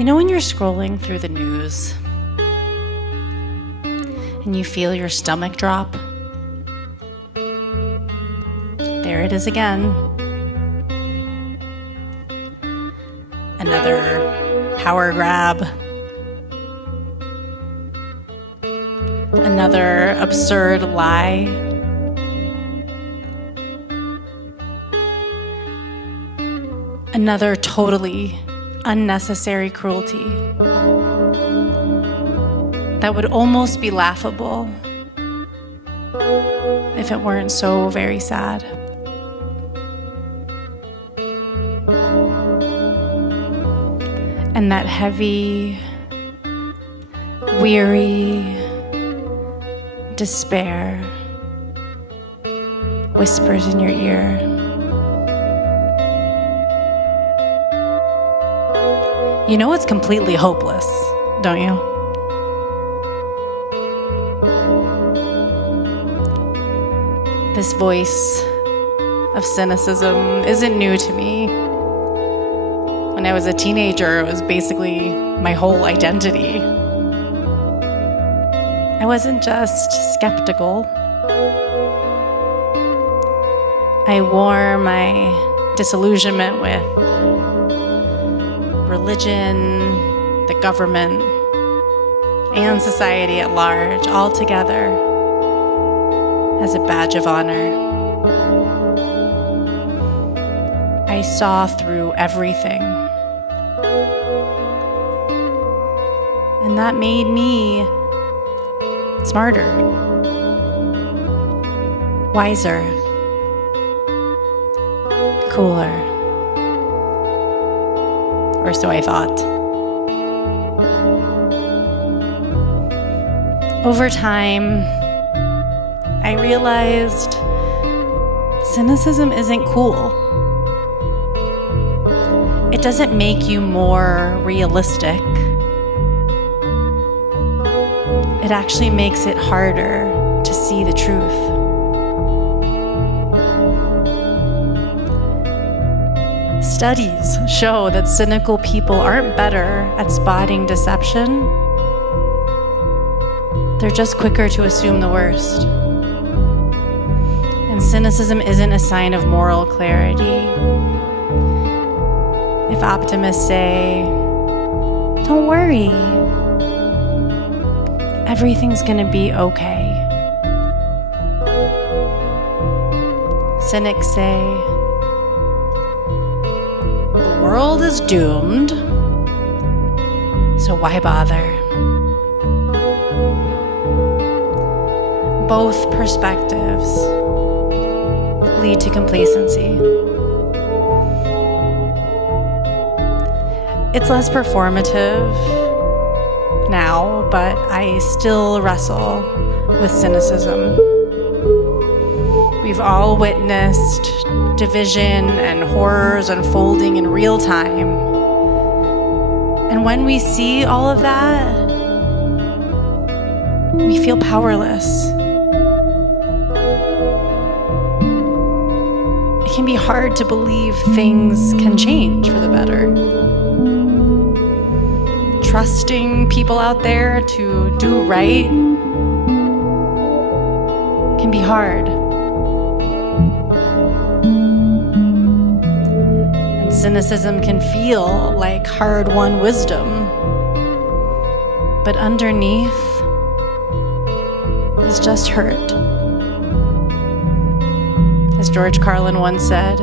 You know when you're scrolling through the news and you feel your stomach drop? There it is again. Another power grab. Another absurd lie. Another totally unnecessary cruelty that would almost be laughable if it weren't so very sad. And that heavy, weary despair whispers in your ear. You know it's completely hopeless, don't you? This voice of cynicism isn't new to me. When I was a teenager, it was basically my whole identity. I wasn't just skeptical. I wore my disillusionment with religion, the government, and society at large, all together as a badge of honor. I saw through everything. And that made me smarter, wiser, cooler. Or so I thought. Over time, I realized cynicism isn't cool. It doesn't make you more realistic. It actually makes it harder to see the truth. Studies show that cynical people aren't better at spotting deception. They're just quicker to assume the worst. And cynicism isn't a sign of moral clarity. If optimists say, "Don't worry, everything's gonna be okay," cynics say, "The world is doomed, so why bother?" Both perspectives lead to complacency. It's less performative now, but I still wrestle with cynicism. We've all witnessed division and horrors unfolding in real time. And when we see all of that, we feel powerless. It can be hard to believe things can change for the better. Trusting people out there to do right can be hard. And cynicism can feel like hard-won wisdom. But underneath is just hurt. As George Carlin once said,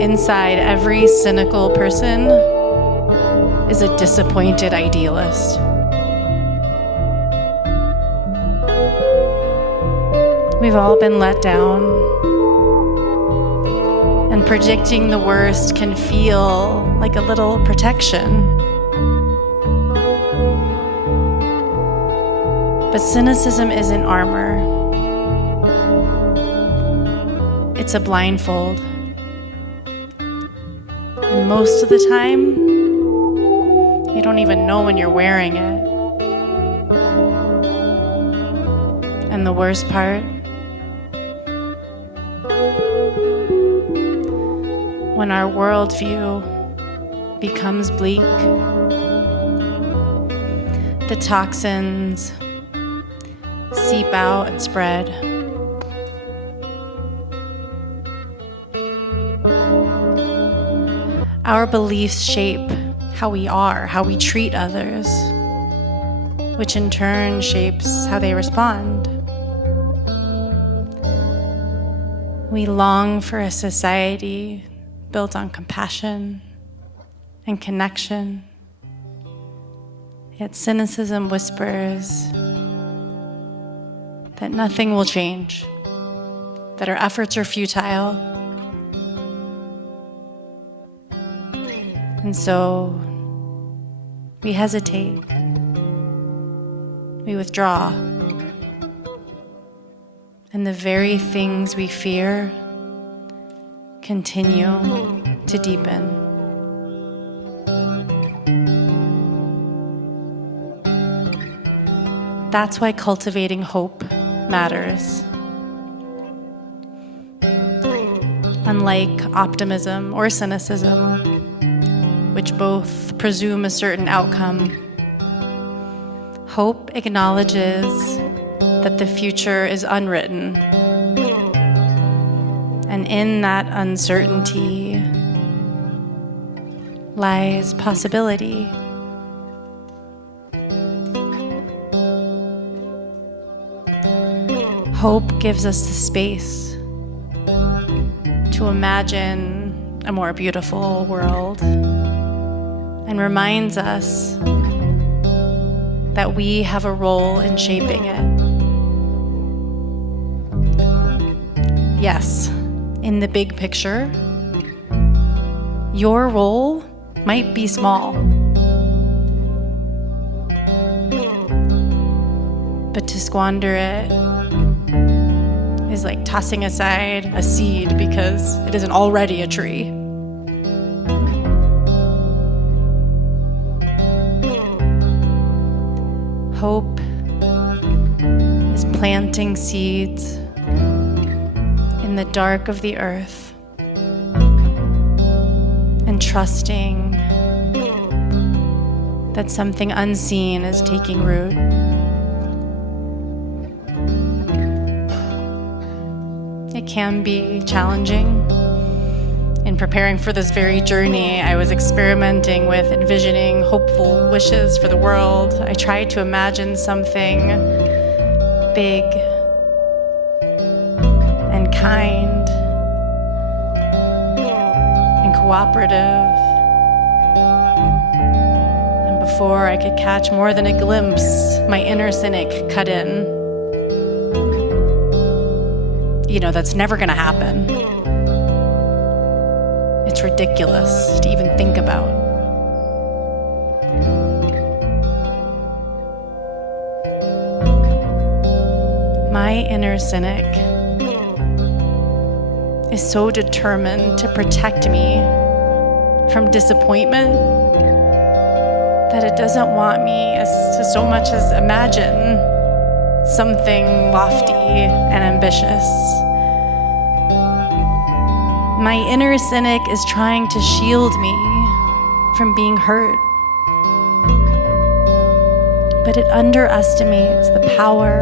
inside every cynical person is a disappointed idealist. We've all been let down, and predicting the worst can feel like a little protection. But cynicism isn't armor. It's a blindfold. And most of the time, you don't even know when you're wearing it. And the worst part, when our worldview becomes bleak. The toxins seep out and spread. Our beliefs shape how we are, how we treat others, which in turn shapes how they respond. We long for a society built on compassion and connection. Yet cynicism whispers that nothing will change, that our efforts are futile. And so we hesitate, we withdraw, and the very things we fear continue to deepen. That's why cultivating hope matters. Unlike optimism or cynicism, which both presume a certain outcome, hope acknowledges that the future is unwritten. And in that uncertainty lies possibility. Hope gives us the space to imagine a more beautiful world and reminds us that we have a role in shaping it. Yes, in the big picture, your role might be small, but to squander it is like tossing aside a seed because it isn't already a tree. Hope is planting seeds in the dark of the earth and trusting that something unseen is taking root. It can be challenging. In preparing for this very journey, I was experimenting with envisioning hopeful wishes for the world. I tried to imagine something big and kind and cooperative. And before I could catch more than a glimpse, my inner cynic cut in. You know, that's never gonna happen. It's ridiculous to even think about. My inner cynic is so determined to protect me from disappointment that it doesn't want me to so much as imagine something lofty and ambitious. My inner cynic is trying to shield me from being hurt, but it underestimates the power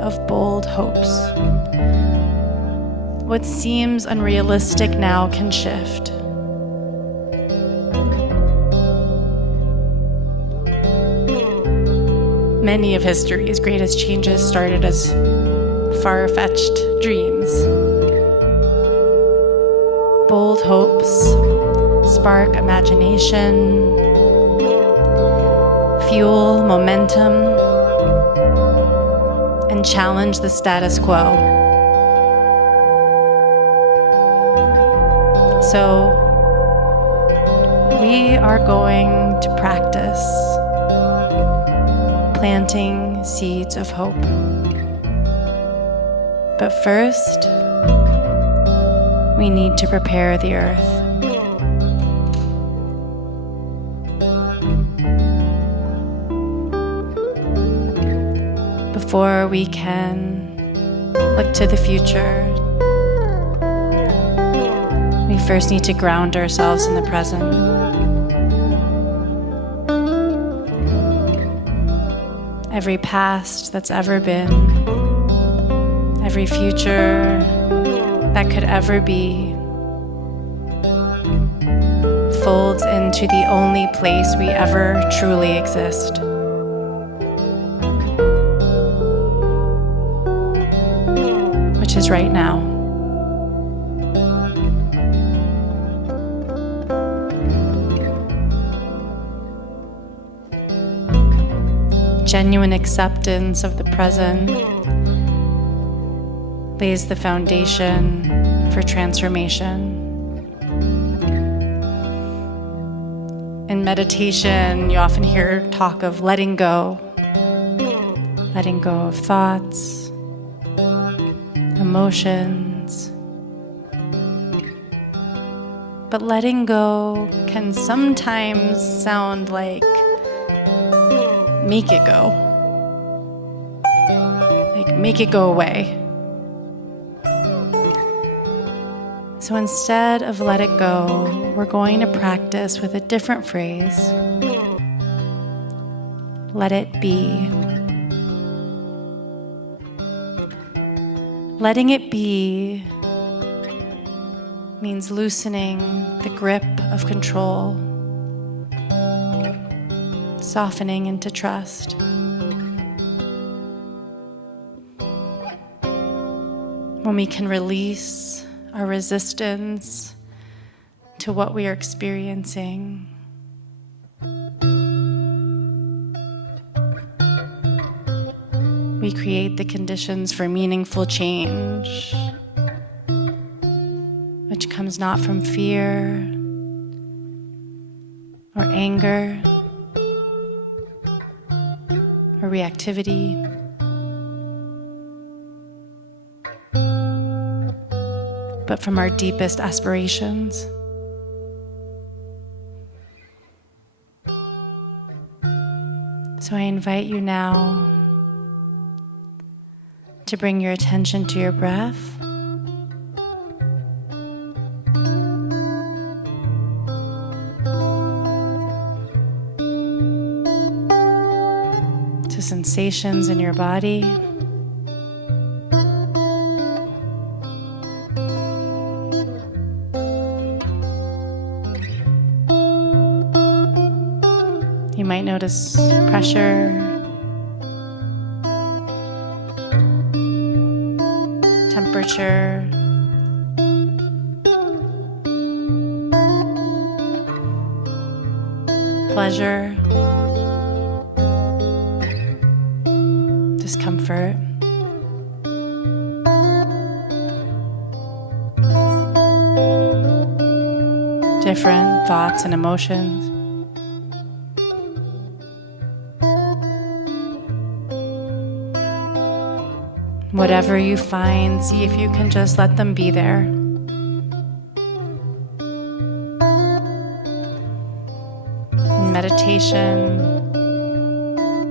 of bold hopes. What seems unrealistic now can shift. Many of history's greatest changes started as far-fetched dreams. Bold hopes spark imagination, fuel momentum, and challenge the status quo. So, we are going to practice planting seeds of hope. But first, we need to prepare the earth. Before we can look to the future, we we first need to ground ourselves in the present. Every past that's ever been, every future that could ever be, folds into the only place we ever truly exist. Which is right now. Genuine acceptance of the present lays the foundation for transformation. In meditation, you often hear talk of letting go of thoughts, emotions. But letting go can sometimes sound like make it go. Like make it go away. So instead of let it go, we're going to practice with a different phrase. Let it be. Letting it be means loosening the grip of control, softening into trust. When we can release our resistance to what we are experiencing, we create the conditions for meaningful change, which comes not from fear or anger or reactivity, but from our deepest aspirations. So I invite you now to bring your attention to your breath. To sensations in your body. You might notice pressure, temperature, pleasure, discomfort. Different thoughts and emotions. Whatever you find, see if you can just let them be there. In meditation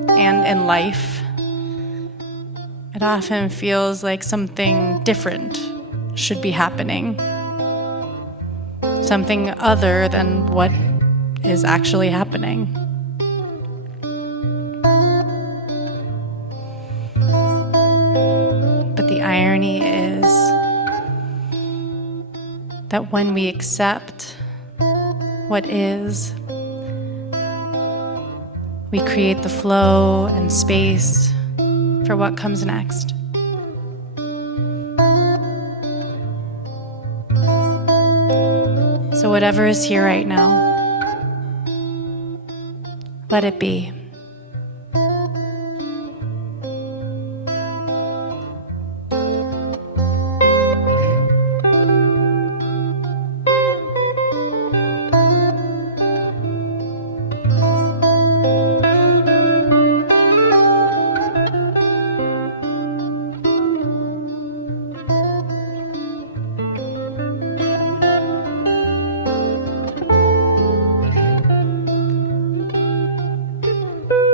and in life, it often feels like something different should be happening. Something other than what is actually happening. The irony is that when we accept what is, we create the flow and space for what comes next. So whatever is here right now, let it be.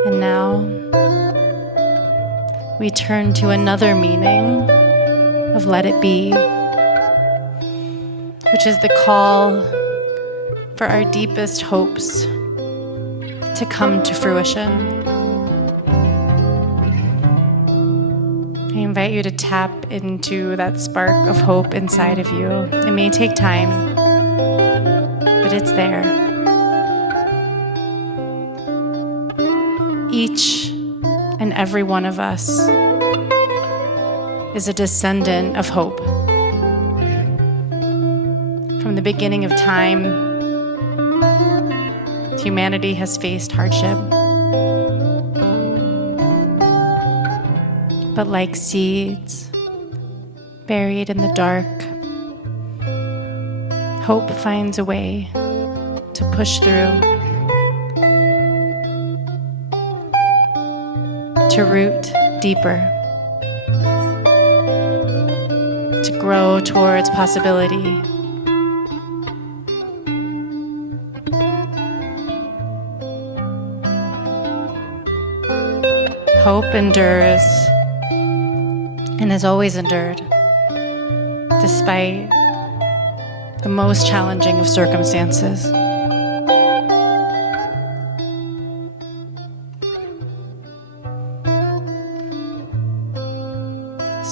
And now we turn to another meaning of let it be. which is the call for our deepest hopes to come to fruition. I invite you to tap into that spark of hope inside of you. It may take time, but it's there. Each and every one of us is a descendant of hope. From the beginning of time, humanity has faced hardship. But like seeds buried in the dark, hope finds a way to push through, to root deeper, to grow towards possibility. Hope endures and has always endured, despite the most challenging of circumstances.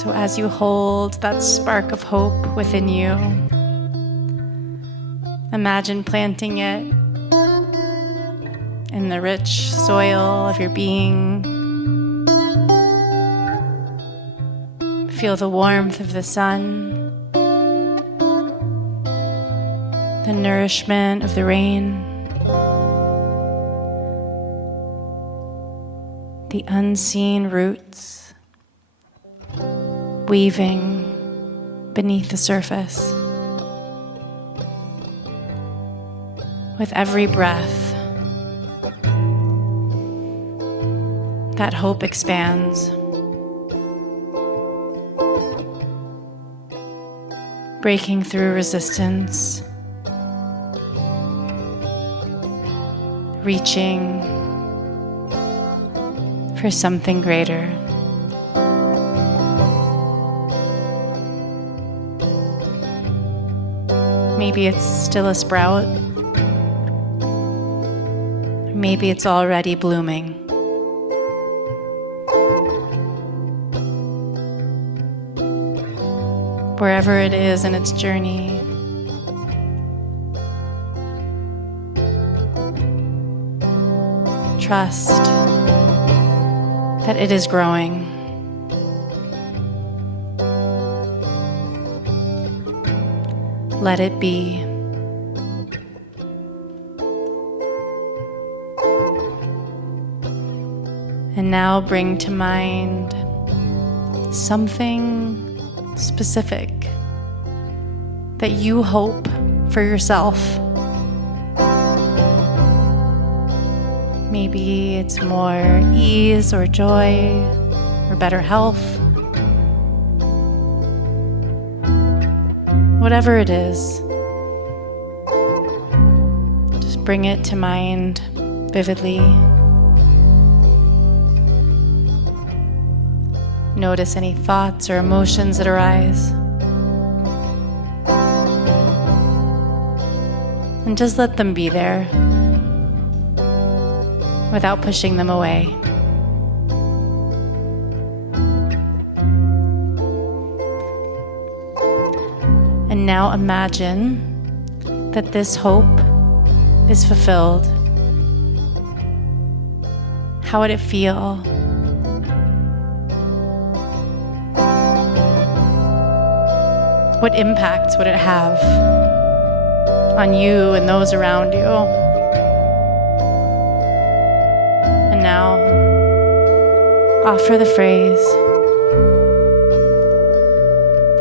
So as you hold that spark of hope within you, imagine planting it in the rich soil of your being. Feel the warmth of the sun, the nourishment of the rain, the unseen roots weaving beneath the surface. With every breath, that hope expands, breaking through resistance, reaching for something greater. Maybe it's still a sprout, maybe it's already blooming. Wherever it is in its journey, trust that it is growing. Let it be. And now bring to mind something specific that you hope for yourself. Maybe it's more ease or joy or better health. Whatever it is, just bring it to mind vividly. Notice any thoughts or emotions that arise. And just let them be there without pushing them away. And now imagine that this hope is fulfilled. How would it feel? What impacts would it have on you and those around you? And now, offer the phrase,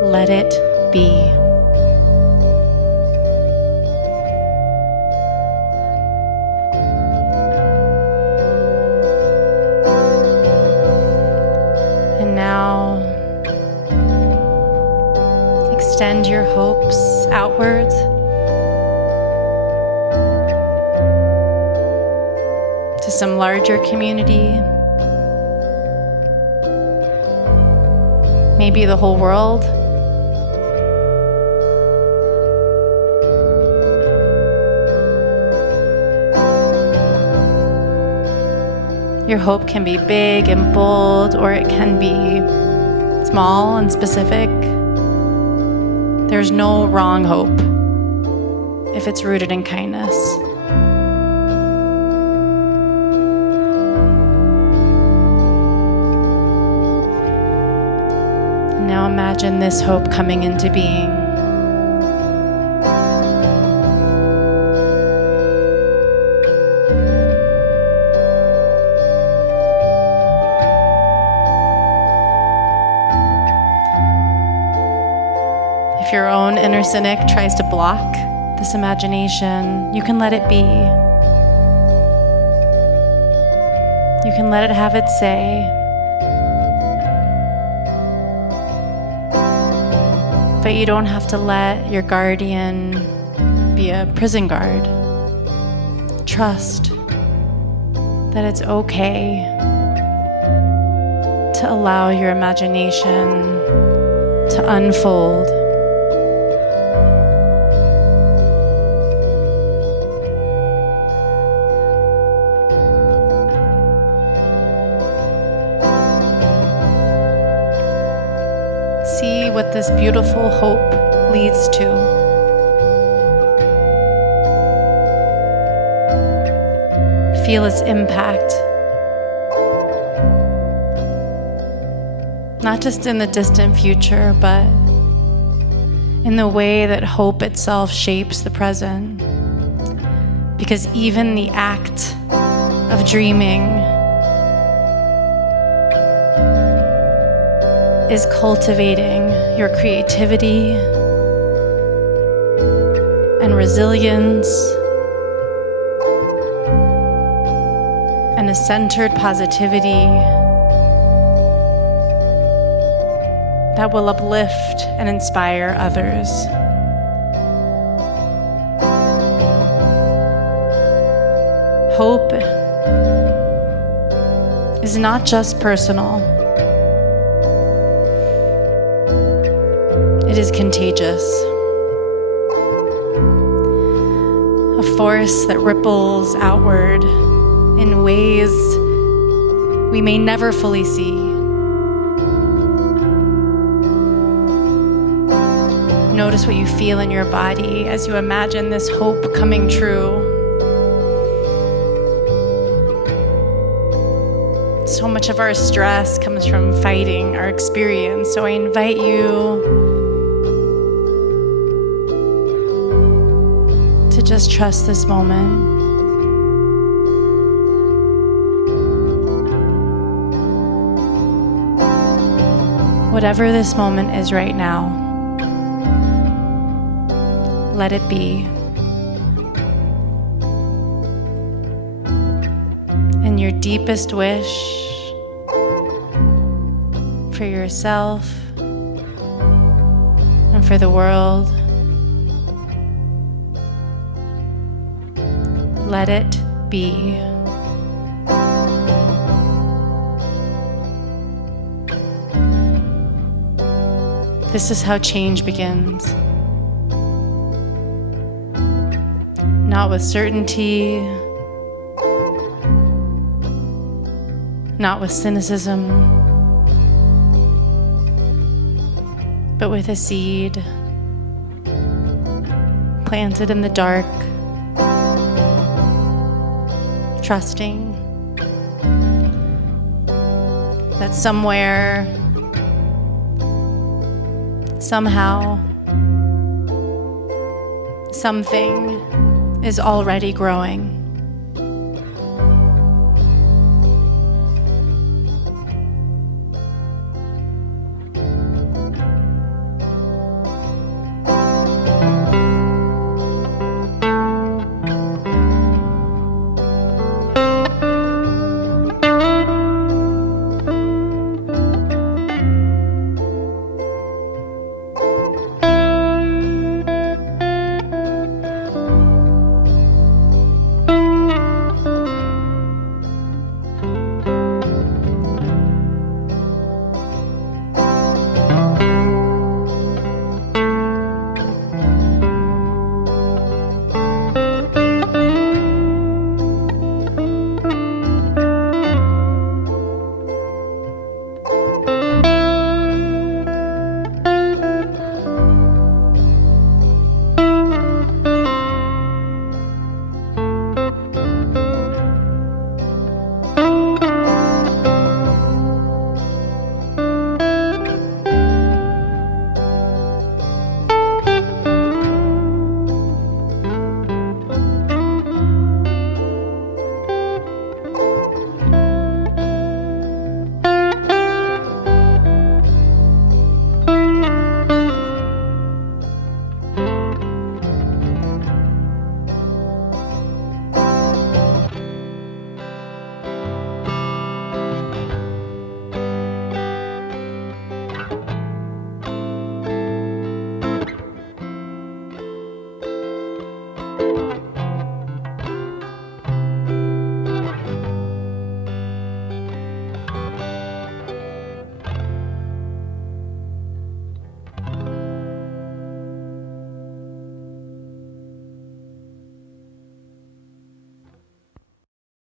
let it be. And now, extend your hopes outwards. To some larger community. Maybe the whole world. Your hope can be big and bold, or it can be small and specific. There's no wrong hope if it's rooted in kindness. And now imagine this hope coming into being. If your own inner cynic tries to block this imagination, you can let it be. You can let it have its say. But you don't have to let your guardian be a prison guard. Trust that it's okay to allow your imagination to unfold. See what this beautiful hope leads to. Feel its impact, not just in the distant future, but in the way that hope itself shapes the present. Because even the act of dreaming is cultivating your creativity and resilience and a centered positivity that will uplift and inspire others. Hope is not just personal. It is contagious. A force that ripples outward in ways we may never fully see. Notice what you feel in your body as you imagine this hope coming true. So much of our stress comes from fighting our experience, so I invite you to just trust this moment. Whatever this moment is right now, let it be. And your deepest wish for yourself and for the world, let it be. This is how change begins. Not with certainty, not with cynicism, but with a seed planted in the dark, trusting that somewhere, somehow, something is already growing.